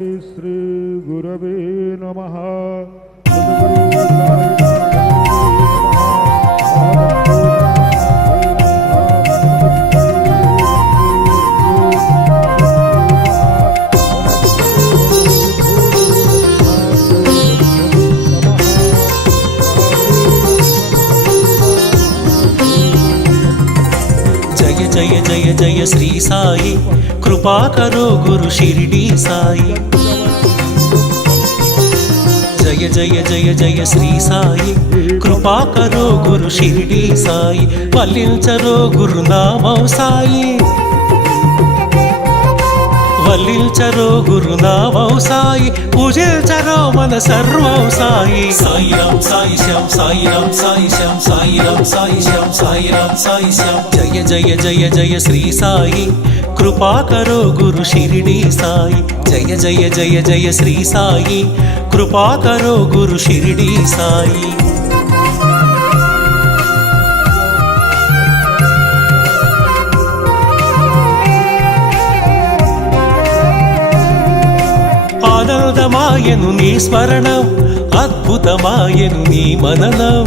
श्री गुरवे नमः। जय जय जय जय श्री साई, कृपा करो गुरु शिरडी साई। जय जय जय जय श्री साई, कृपा करो गुरु शिरडी साई। वल्लिंचरो गुरुनामं साई, वल्लिंचरो गुरुनामं साई। पूजिंचरो मन सर्वं साई। साई राम साई श्याम, साई राम साई श्याम, साई राम साई श्याम, साई राम साई श्याम। जय जय जय जय श्री साई, कृपा करो गुरु शिरडी साई। जय जय जय जय श्री साई, कृपा करो गुरु शिरडी साई। ఆనందమాయను నీ స్మరణం, అద్భుతమాయను నీ మననం।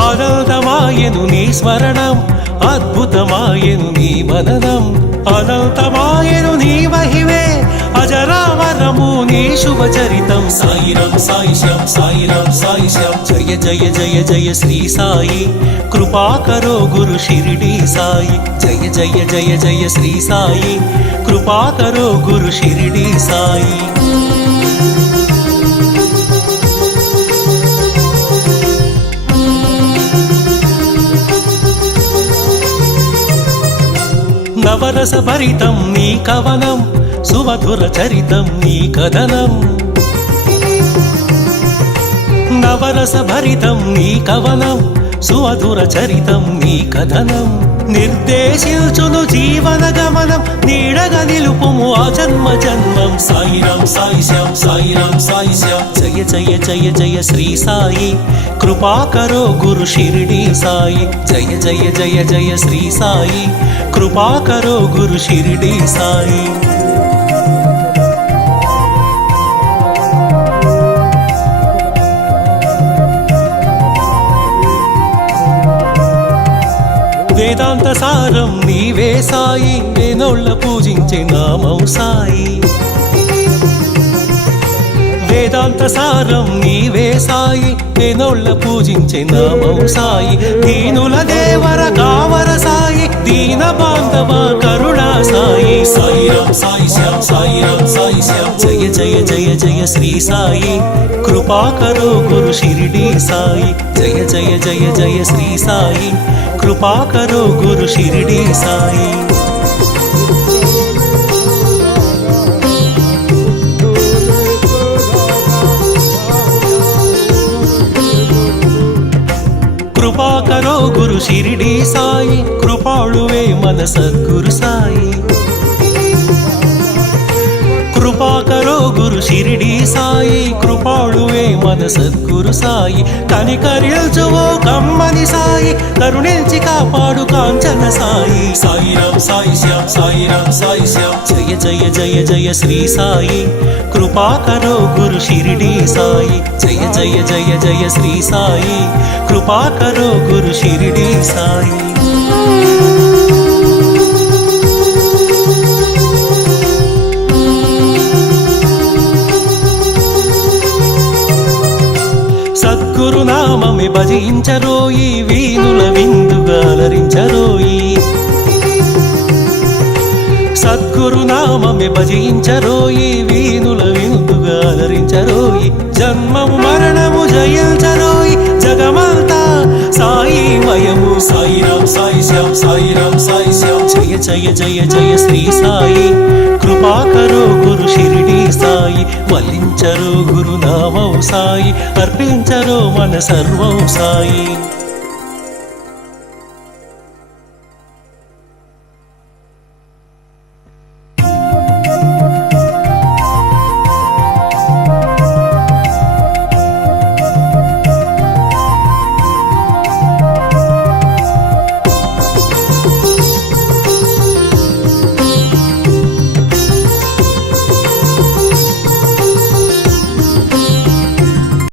ఆనందమాయను నీ స్మరణం, అద్భుతమాయను నీ మననం। అనంతమాయను నీ మహిమే, అజరామరము నీ శుభచరితం। సాయి రామ్ సాయి శ్యామ్, సాయి రామ్ సాయి శ్యామ్। జయ జయ జయ జయ శ్రీ సాయి, కృపా కరో గురు షిరిడి సాయి। జయ జయ జయ జయ శ్రీ సాయి, కృపా కరో గురు షిరిడి సాయి। నవరస భరితం నీ కవనం, సుమధుర చరితం నీ కథనం। నవరస భరితం నీ కవనం, సుమధుర చరితం నీ కథనం। నిర్దేశించును జీవన గమనం, నీడగా నిలుపుము ఆ జన్మ జన్మం। సాయి రామ్ సాయి శ్యామ్, సాయి రామ్ సాయి శ్యామ్। జయ జయ జయ జయ శ్రీ సాయి, కృపా కరో గురు షిరిడి సాయి। జయ జయ జయ జయ శ్రీ సాయి, కృపా కరో గురు షిరిడి సాయి। వేదాంత సారం నీవే సాయి, వేనోళ్ళ పూజించే నామం సాయి। వేదాంత సారం నీవే సాయి, వేనోళ్ళ పూజించే నామం సాయి। దీనుల దేవర కావర సాయి, దీన బాంధవ కరుణా సాయి। సాయి రామ్ సాయి శ్యామ్, సాయి రామ్ సాయి శ్యామ్। జయ జయ జయ జయ శ్రీ సాయి, కృపా కరో గురు షిరిడి సాయి। జయ జయ జయ జయ శ్రీ సాయి, కృపా కరో గురు షిరిడి సాయి। కృపా కరో గురు షిరిడి సాయి, కృపాళువే మన సద్గురు సాయి। కృపా కరో గురు షిరిడి సాయి, కృపాళువే మన సద్గురు సాయి। కనికరించువో కమ్మని సాయి, కరుణించి కాపాడు కాంచన సాయి। సాయి రామ్ సాయి శ్యామ్, సాయి రామ్ సాయి శ్యామ్। జయ జయ జయ జయ శ్రీ సాయి, కృపా కరో గురు షిరిడి సాయి। జయ జయ జయ జయ శ్రీ సాయి, కృపా కరో గురు షిరిడి సాయి। సద్గురునామమే భజించరోయి, వీనుల విందుగా అలరించరోయి। సద్గురునామమే భజించరోయి, వీనుల విందుగా అలరించరోయి। జన్మము మరణము జయించరోయి, జగమంతా సాయి మయము। సాయి రామ్ సాయి శ్యామ్, సాయి రామ్ సాయి శ్యామ్। జయ జయ జయ జయ శ్రీ సాయి, కృపా కరో గురు షిరిడి సాయి। వల్లించరో గురునామం సాయి, అర్పించరో మన సర్వం సాయి।